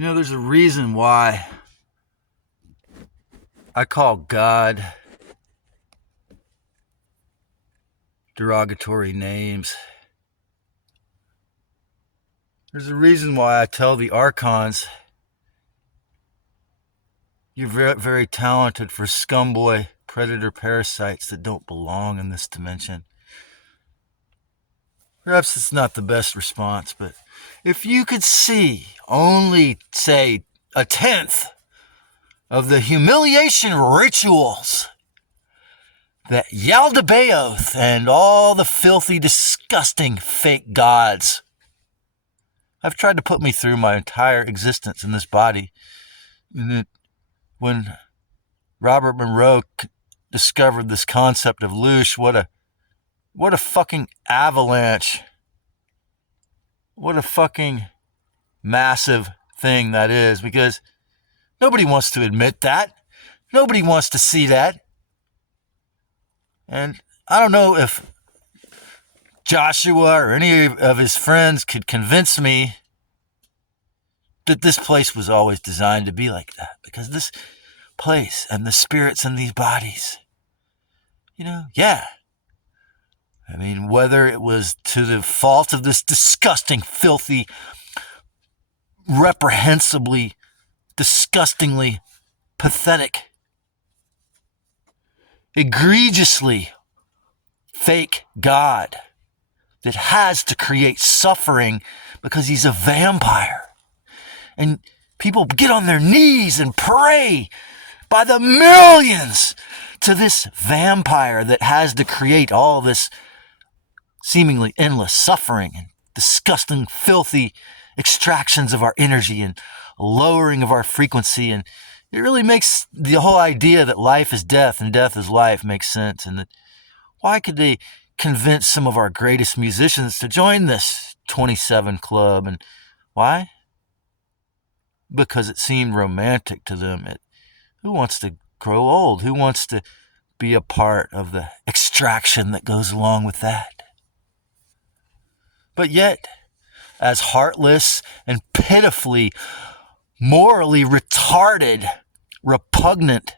There's a reason why I call God derogatory names. There's a reason why I tell the archons, you're very, very talented for scumboy predator parasites that don't belong in this dimension. Perhaps it's not the best response, but if you could see only, say, a tenth of the humiliation rituals that Yaldabaoth and all the filthy, disgusting fake gods have tried to put me through my entire existence in this body. And when Robert Monroe discovered this concept of loosh, what a fucking avalanche. What a fucking massive thing that is, because nobody wants to admit that. Nobody wants to see that. And I don't know if Joshua or any of his friends could convince me that this place was always designed to be like that, because this place and the spirits in these bodies, yeah. I mean, whether it was to the fault of this disgusting, filthy, reprehensibly, disgustingly pathetic, egregiously fake God that has to create suffering because he's a vampire. And people get on their knees and pray by the millions to this vampire that has to create all this seemingly endless suffering and disgusting, filthy extractions of our energy and lowering of our frequency. And it really makes the whole idea that life is death and death is life make sense. And that why could they convince some of our greatest musicians to join this 27 club? And why? Because it seemed romantic to them. Who wants to grow old? Who wants to be a part of the extraction that goes along with that? But yet, as heartless and pitifully, morally retarded, repugnant,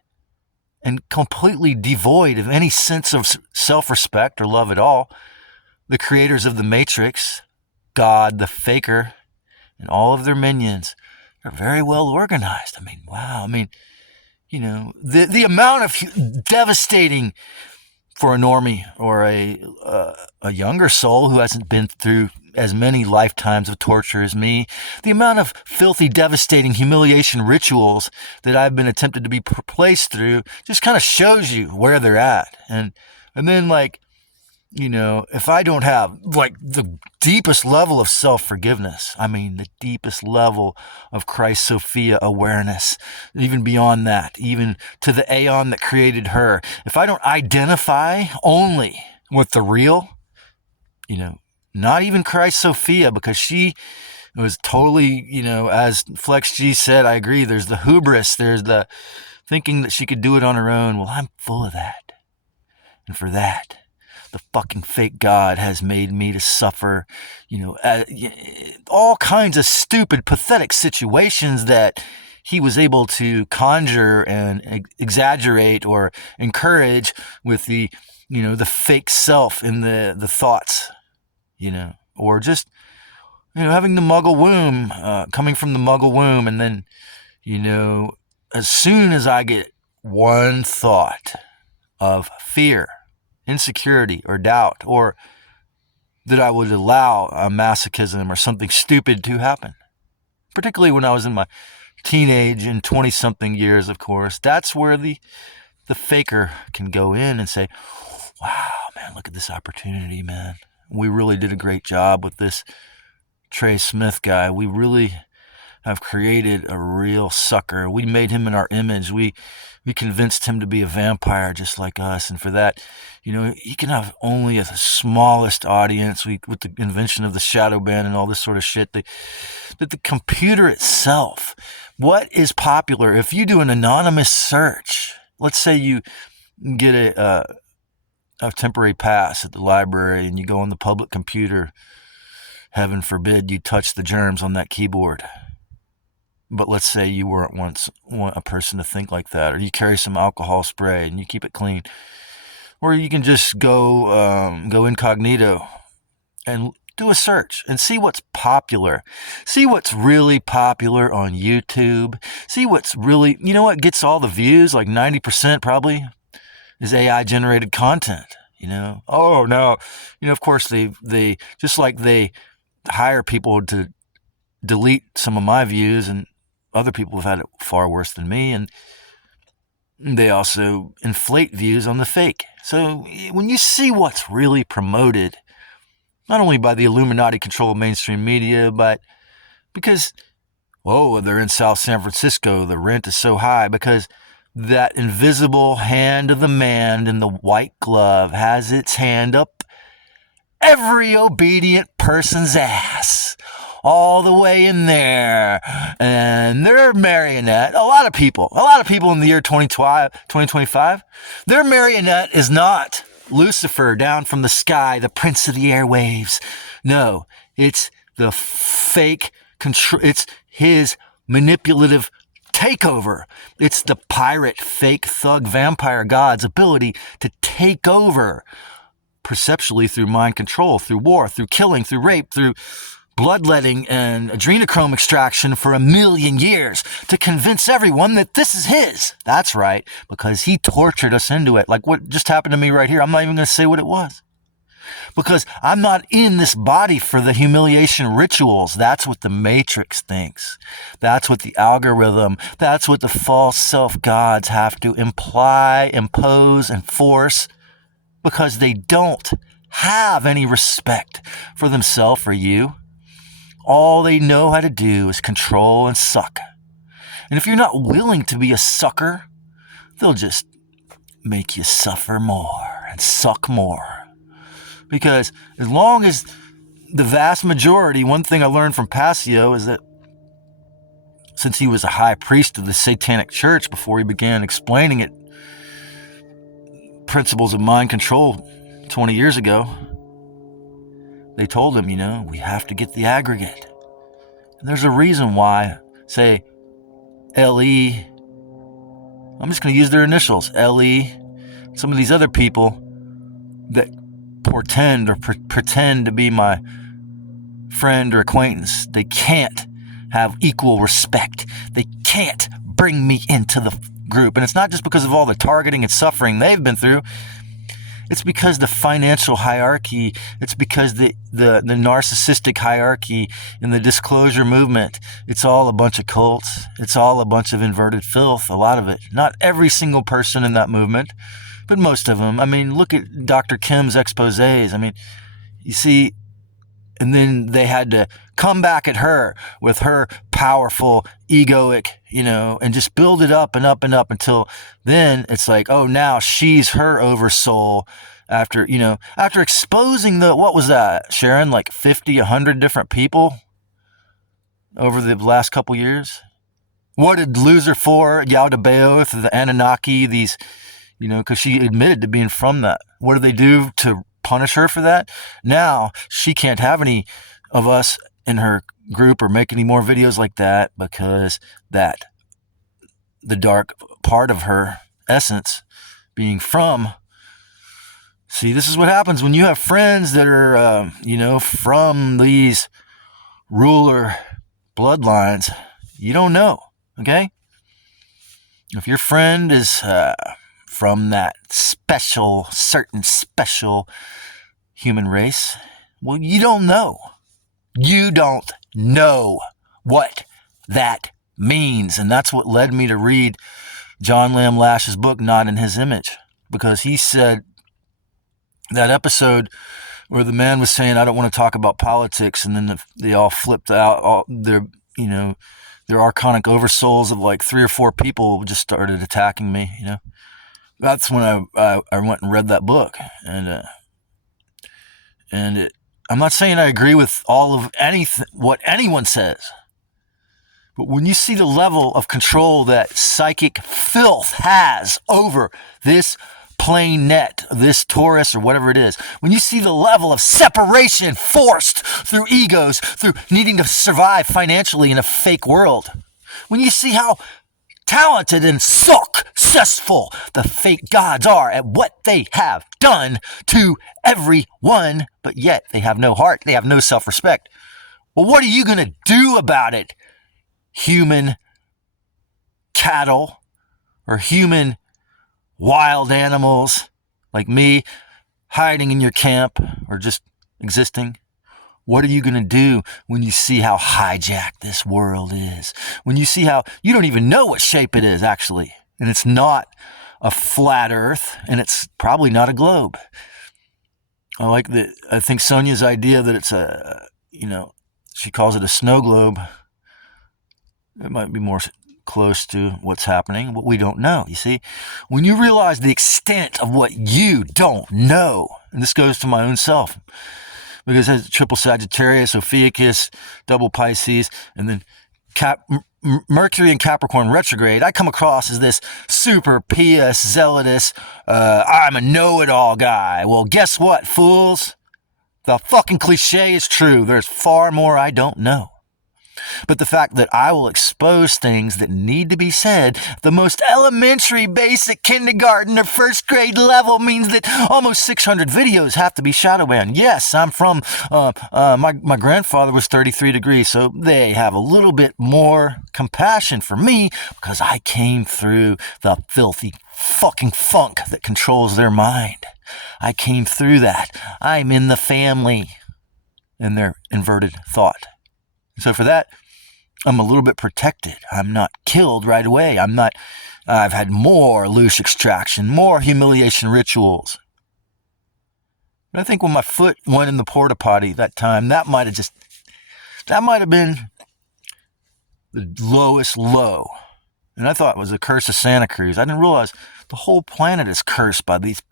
and completely devoid of any sense of self-respect or love at all, the creators of the Matrix, God, the Faker, and all of their minions are very well organized. I mean, wow. I mean, the amount of devastating for a normie or a younger soul who hasn't been through as many lifetimes of torture as me, the amount of filthy, devastating humiliation rituals that I've been attempted to be placed through just kind of shows you where they're at. And then, if I don't have, the deepest level of self-forgiveness, I mean, the deepest level of Christ Sophia awareness, even beyond that, even to the aeon that created her, if I don't identify only with the real, not even Christ Sophia, because she was totally, as Flex G said, I agree, there's the hubris, there's the thinking that she could do it on her own. Well, I'm full of that. And for that, the fucking fake God has made me to suffer, all kinds of stupid, pathetic situations that he was able to conjure and exaggerate or encourage with the fake self in the thoughts, or just, having the muggle womb, coming from the muggle womb. And then, as soon as I get one thought of fear, insecurity, or doubt, or that I would allow a masochism or something stupid to happen, particularly when I was in my teenage and 20-something years, of course, that's where the faker can go in and say, wow, man, look at this opportunity, man. We really did a great job with this Trey Smith guy. We really have created a real sucker. We made him in our image. We convinced him to be a vampire just like us. And for that, he can have only a smallest audience. With the invention of the shadow ban and all this sort of shit, that the computer itself, what is popular? If you do an anonymous search, let's say you get a temporary pass at the library and you go on the public computer, heaven forbid you touch the germs on that keyboard. But let's say you weren't once a person to think like that, or you carry some alcohol spray and you keep it clean, or you can just go incognito and do a search and see what's popular. See what's really popular on YouTube. See what's really, you know what gets all the views, like 90% probably, is AI generated content. Oh no, of course they just like they hire people to delete some of my views, and other people have had it far worse than me, and they also inflate views on the fake. So when you see what's really promoted, not only by the Illuminati controlled mainstream media, but because, they're in South San Francisco, the rent is so high, because that invisible hand of the man in the white glove has its hand up every obedient person's ass, all the way in there, and they're marionette. A lot of people in the year 2025, their marionette is not Lucifer down from the sky, the prince of the airwaves. No, it's the fake control. It's his manipulative takeover. It's the pirate, fake, thug, vampire god's ability to take over perceptually through mind control, through war, through killing, through rape, through bloodletting and adrenochrome extraction for 1,000,000 years to convince everyone that this is his. That's right, because he tortured us into it. Like what just happened to me right here. I'm not even going to say what it was, because I'm not in this body for the humiliation rituals. That's what the Matrix thinks. That's what the algorithm, that's what the false self-gods have to imply, impose, and force, because they don't have any respect for themselves or you. All they know how to do is control and suck. And if you're not willing to be a sucker, they'll just make you suffer more and suck more. Because as long as the vast majority, one thing I learned from Passio is that since he was a high priest of the Satanic Church before he began explaining it, principles of mind control 20 years ago, they told him, we have to get the aggregate. And there's a reason why, say, LE, I'm just going to use their initials, LE, some of these other people that portend or pretend to be my friend or acquaintance, they can't have equal respect. They can't bring me into the group. And it's not just because of all the targeting and suffering they've been through. It's because the financial hierarchy, it's because the narcissistic hierarchy in the disclosure movement, it's all a bunch of cults. It's all a bunch of inverted filth, a lot of it. Not every single person in that movement, but most of them. I mean, look at Dr. Kim's exposés. I mean, you see, and then they had to come back at her with her powerful, egoic, and just build it up and up and up until then it's like, oh, now she's her oversoul after exposing what was that, Sharon, like 50, 100 different people over the last couple years? What did Loser 4, Yaldabaoth, the Anunnaki, these, because she admitted to being from that. What do they do to punish her for that? Now she can't have any of us in her group or make any more videos like that, because that the dark part of her essence being from. See, this is what happens when you have friends that are from these ruler bloodlines. You don't know, okay? If your friend is from that certain special human race, well, you don't know. You don't know what that means. And that's what led me to read John Lamb Lash's book, Not in His Image, because he said that episode where the man was saying, I don't want to talk about politics, and then they all flipped out, their archonic oversouls of like 3 or 4 people just started attacking me, That's when I went and read that book, and I'm not saying I agree with all of anything what anyone says, but when you see the level of control that psychic filth has over this plane net, this Taurus or whatever it is, when you see the level of separation forced through egos, through needing to survive financially in a fake world, when you see how talented and successful the fake gods are at what they have done to everyone, but yet they have no heart, they have no self-respect. Well, what are you going to do about it, human cattle or human wild animals like me hiding in your camp or just existing? What are you going to do when you see how hijacked this world is? When you see how you don't even know what shape it is, actually. And it's not a flat earth, and it's probably not a globe. I think Sonia's idea that it's she calls it a snow globe. It might be more close to what's happening, what we don't know. You see, when you realize the extent of what you don't know, and this goes to my own self, because it has triple Sagittarius, Ophiuchus, double Pisces, and then Mercury and Capricorn retrograde, I come across as this super pious, zealotous, I'm a know-it-all guy. Well, guess what, fools? The fucking cliche is true. There's far more I don't know. But the fact that I will expose things that need to be said at the most elementary, basic kindergarten or first grade level means that almost 600 videos have to be shadow banned. Yes, I'm from, my grandfather was 33 degrees, so they have a little bit more compassion for me because I came through the filthy fucking funk that controls their mind. I came through that. I'm in the family in their inverted thought. So for that, I'm a little bit protected. I'm not killed right away. I've had more loosh extraction, more humiliation rituals. But I think when my foot went in the porta potty that time, that might have been the lowest low. And I thought it was the curse of Santa Cruz. I didn't realize the whole planet is cursed by these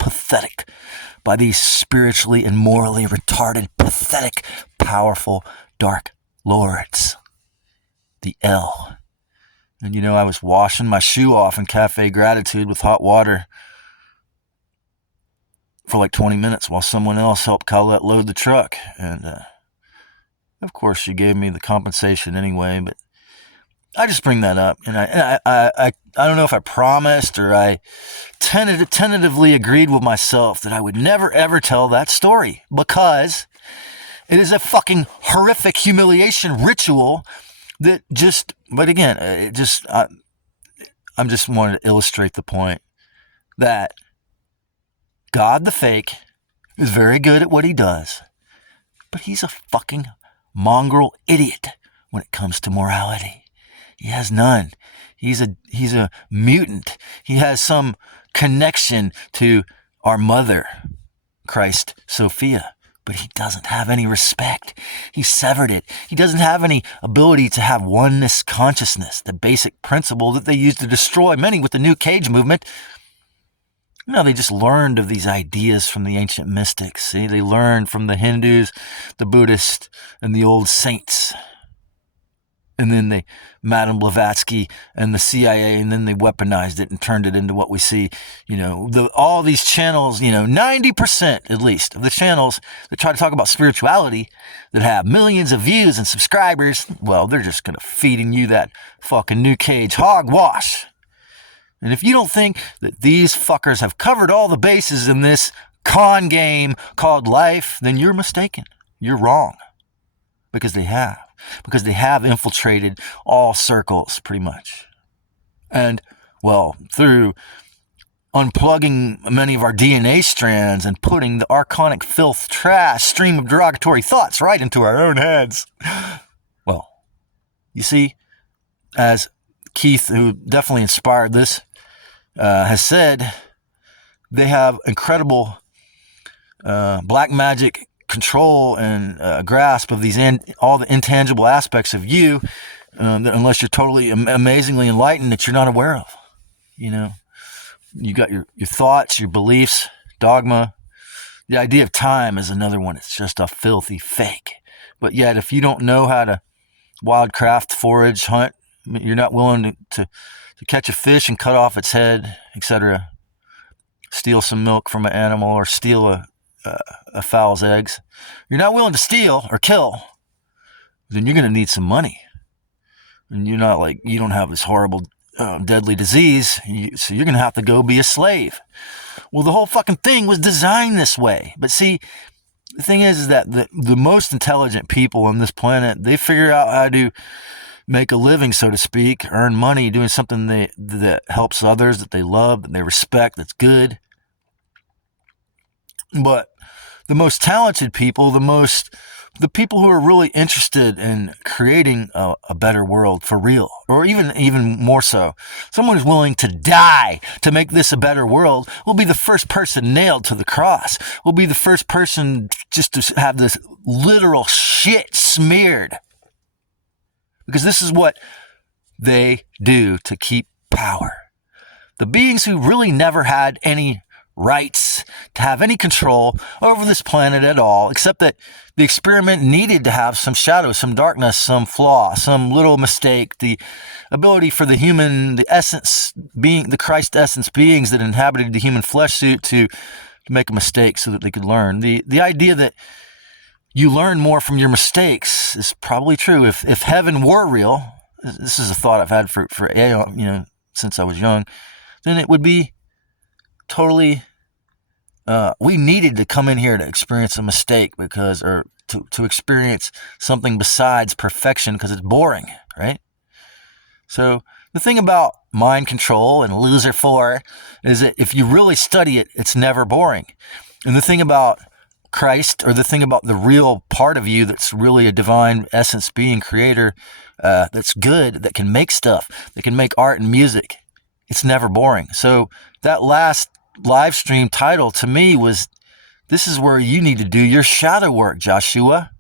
spiritually and morally retarded, pathetic, powerful, dark lords. The L. And I was washing my shoe off in Cafe Gratitude with hot water for like 20 minutes while someone else helped Colette load the truck. And of course she gave me the compensation anyway, but I just bring that up. And I don't know if I promised or I tentatively agreed with myself that I would never ever tell that story because it is a fucking horrific humiliation ritual that but again, I'm just wanting to illustrate the point that God the fake is very good at what he does, but he's a fucking mongrel idiot when it comes to morality. He has none. He's a mutant. He has some connection to our mother, Christ Sophia, but he doesn't have any respect. He severed it. He doesn't have any ability to have oneness consciousness, the basic principle that they use to destroy many with the New Cage movement. They just learned of these ideas from the ancient mystics. See, they learned from the Hindus, the Buddhists, and the old saints. And then Madame Blavatsky and the CIA, and then they weaponized it and turned it into what we see. All these channels, 90% at least of the channels that try to talk about spirituality that have millions of views and subscribers, well, they're just going to feeding you that fucking New Cage hogwash. And if you don't think that these fuckers have covered all the bases in this con game called life, then you're mistaken. You're wrong. Because they have. Because they have infiltrated all circles, pretty much. And, well, through unplugging many of our DNA strands and putting the archonic filth trash stream of derogatory thoughts right into our own heads. Well, you see, as Keith, who definitely inspired this, has said, they have incredible black magic control and grasp of all the intangible aspects of you that unless you're totally amazingly enlightened that you're not aware of. You got your thoughts, your beliefs, dogma. The idea of time is another one. It's just a filthy fake. But yet, if you don't know how to wildcraft, forage, hunt, you're not willing to catch a fish and cut off its head, etc., steal some milk from an animal or steal a fowl's eggs, you're not willing to steal or kill, then you're going to need some money. and you're not like, you don't have this horrible, deadly disease, so you're going to have to go be a slave. Well, the whole fucking thing was designed this way. But see, the thing is that the most intelligent people on this planet, they figure out how to make a living, so to speak, earn money doing something that helps others, that they love, that they respect, that's good. But the most talented people, the people who are really interested in creating a better world for real, or even more so, someone who's willing to die to make this a better world, will be the first person nailed to the cross, will be the first person just to have this literal shit smeared. Because this is what they do to keep power. The beings who really never had any rights to have any control over this planet at all, except that the experiment needed to have some shadow, some darkness, some flaw, some little mistake, the ability for the human, the essence being, the Christ essence beings that inhabited the human flesh suit to make a mistake so that they could learn. The idea that you learn more from your mistakes is probably true. If heaven were real, this is a thought I've had for since I was young, then it would be totally, we needed to come in here to experience a mistake or to experience something besides perfection, because it's boring, right? So the thing about mind control and Loser 4 is that if you really study it, it's never boring. And the thing about Christ, or the thing about the real part of you that's really a divine essence being, creator, that's good, that can make stuff, that can make art and music, it's never boring. So that last live stream title to me was, this is where you need to do your shadow work, Joshua.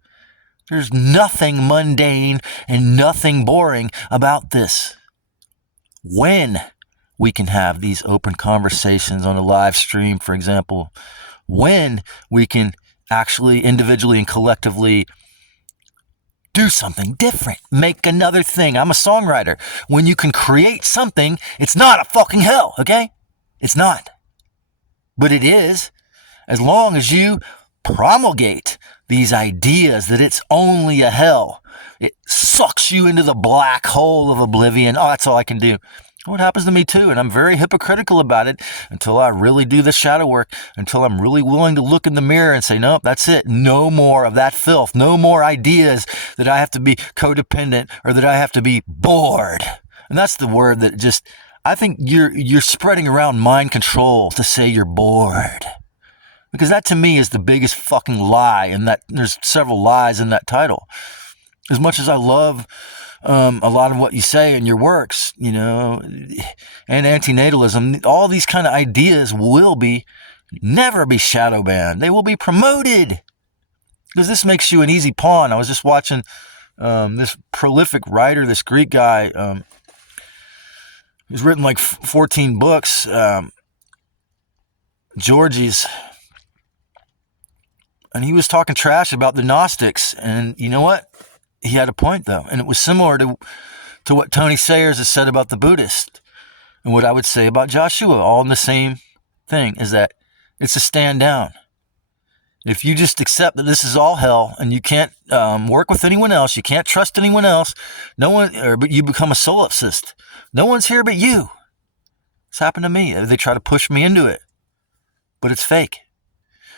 There's nothing mundane and nothing boring about this. When we can have these open conversations on a live stream, for example, when we can actually individually and collectively do something different, make another thing. I'm a songwriter. When you can create something, it's not a fucking hell, okay? It's not. But it is, as long as you promulgate these ideas that it's only a hell. It sucks you into the black hole of oblivion. Oh, that's all I can do. What happens to me too, and I'm very hypocritical about it until I really do the shadow work, until I'm really willing to look in the mirror and say, nope, that's it. No more of that filth. No more ideas that I have to be codependent or that I have to be bored. And that's the word that just, I think you're spreading around mind control to say you're bored. Because that to me is the biggest fucking lie, and that there's several lies in that title. As much as I love a lot of what you say in your works, and antinatalism, all these kind of ideas will never be shadow banned. They will be promoted, because this makes you an easy pawn. I was just watching this prolific writer, this Greek guy, who's written like 14 books, Georges, and he was talking trash about the Gnostics, and you know what? He had a point, though, and it was similar to what Tony Sayers has said about the Buddhist, and what I would say about Joshua, all in the same thing, is that it's a stand down. If you just accept that this is all hell, and you can't work with anyone else, you can't trust anyone else, but you become a solipsist. No one's here but you. It's happened to me. They try to push me into it, but it's fake.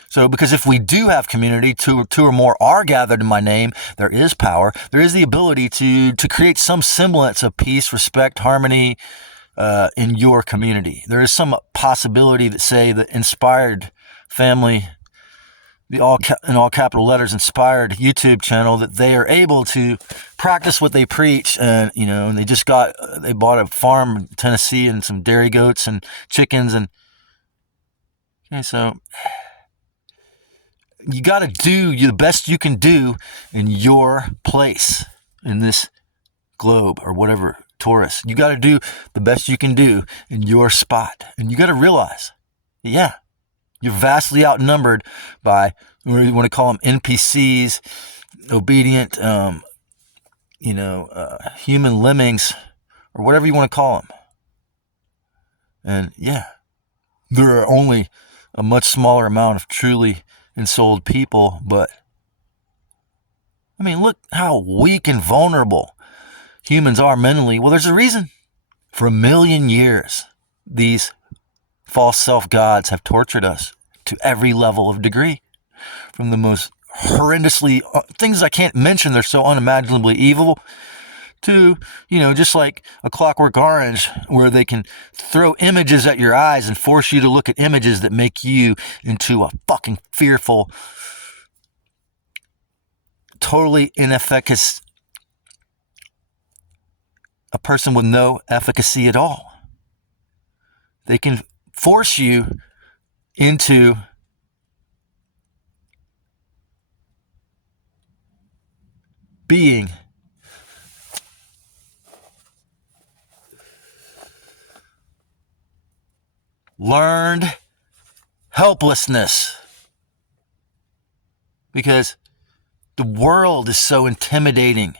So, because if we do have community, two or more are gathered in my name, there is power. There is the ability to create some semblance of peace, respect, harmony in your community. There is some possibility that, say, the Inspired Family, in all capital letters, Inspired YouTube channel, that they are able to practice what they preach, and and they bought a farm in Tennessee and some dairy goats and chickens, and okay, so you got to do the best you can do in your place in this globe, or whatever, Taurus. You got to do the best you can do in your spot. And you got to realize, yeah, you're vastly outnumbered by, what you want to call them, NPCs, obedient, human lemmings, or whatever you want to call them. And yeah, there are only a much smaller amount of truly ensouled people, but I mean, look how weak and vulnerable humans are mentally, well, there's a reason. For 1,000,000 years, these false self-gods have tortured us to every level of degree. From the most horrendously, things I can't mention, they're so unimaginably evil, to, just like A Clockwork Orange, where they can throw images at your eyes and force you to look at images that make you into a fucking fearful, totally inefficacious, a person with no efficacy at all. They can force you into being learned helplessness, because the world is so intimidating.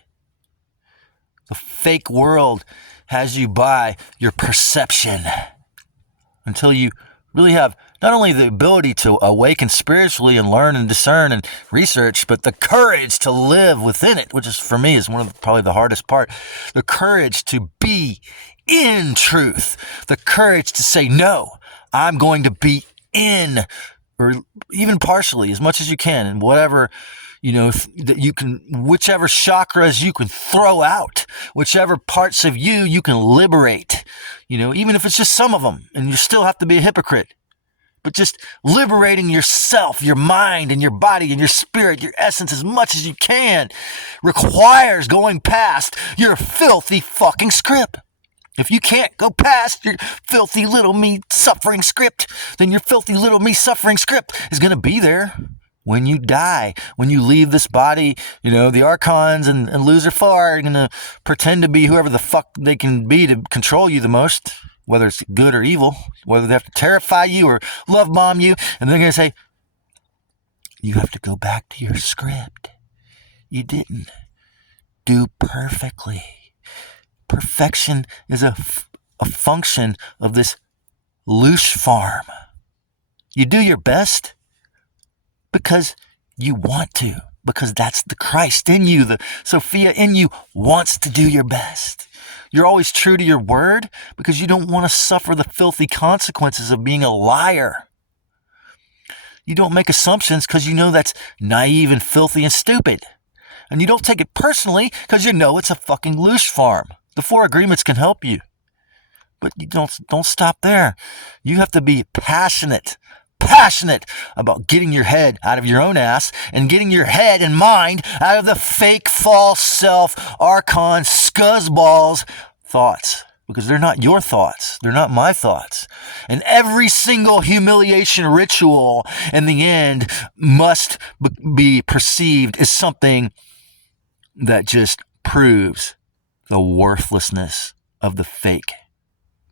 The fake world has you by your perception until you really have not only the ability to awaken spiritually and learn and discern and research, but the courage to live within it, which is, for me, is one of probably the hardest part. The courage to be in truth. The courage to say, no, I'm going to be in, or even partially, as much as you can, and whatever, that you can, whichever chakras you can throw out, whichever parts of you can liberate, even if it's just some of them, and you still have to be a hypocrite. But just liberating yourself, your mind and your body and your spirit, your essence, as much as you can, requires going past your filthy fucking script. If you can't go past your filthy little me suffering script, then your filthy little me suffering script is going to be there when you die, when you leave this body. The archons and loser far are going to pretend to be whoever the fuck they can be to control you the most, whether it's good or evil, whether they have to terrify you or love bomb you. And they're going to say, you have to go back to your script. You didn't do perfectly. Perfection is a function of this loosh farm. You do your best because you want to, because that's the Christ in you, the Sophia in you wants to do your best. You're always true to your word because you don't want to suffer the filthy consequences of being a liar. You don't make assumptions because you know that's naive and filthy and stupid. And you don't take it personally because you know it's a fucking loosh farm. The 4 agreements can help you. But you don't stop there. You have to be passionate about getting your head out of your own ass and getting your head and mind out of the fake, false self, archon, scuzzballs thoughts. Because they're not your thoughts. They're not my thoughts. And every single humiliation ritual in the end must be perceived as something that just proves the worthlessness of the fake.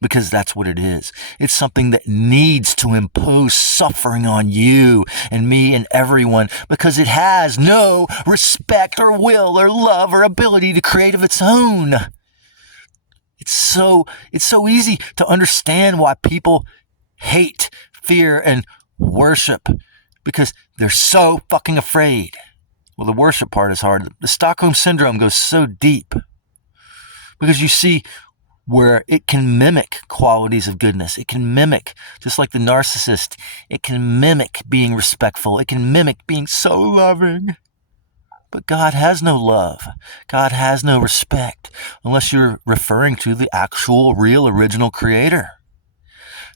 Because that's what it is. It's something that needs to impose suffering on you and me and everyone, because it has no respect or will or love or ability to create of its own. It's so easy to understand why people hate, fear, and worship, because they're so fucking afraid. Well, the worship part is hard. The Stockholm Syndrome goes so deep because you see where it can mimic qualities of goodness. It can mimic, just like the narcissist, it can mimic being respectful. It can mimic being so loving. But God has no love. God has no respect unless you're referring to the actual, real, original creator.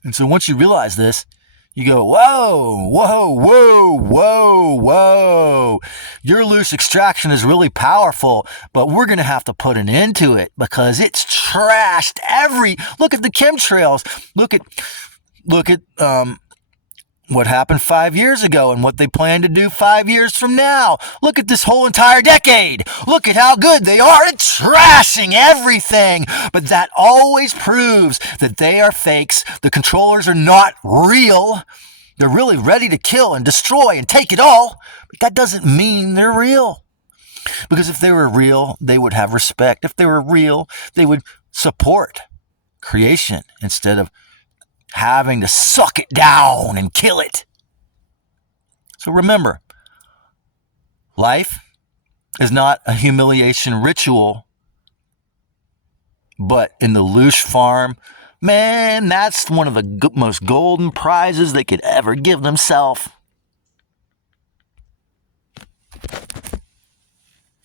And so once you realize this, you go, whoa, whoa, whoa, whoa, whoa. Your loose extraction is really powerful, but we're going to have to put an end to it because it's trashed look at the chemtrails. Look at what happened 5 years ago and what they plan to do 5 years from now. Look at this whole entire decade. Look at how good they are at trashing everything. But that always proves that they are fakes. The controllers are not real. They're really ready to kill and destroy and take it all. But that doesn't mean they're real. Because if they were real, they would have respect. If they were real, they would support creation instead of having to suck it down and kill it. So remember, life is not a humiliation ritual But in the loosh farm, man, that's one of the most golden prizes they could ever give themselves.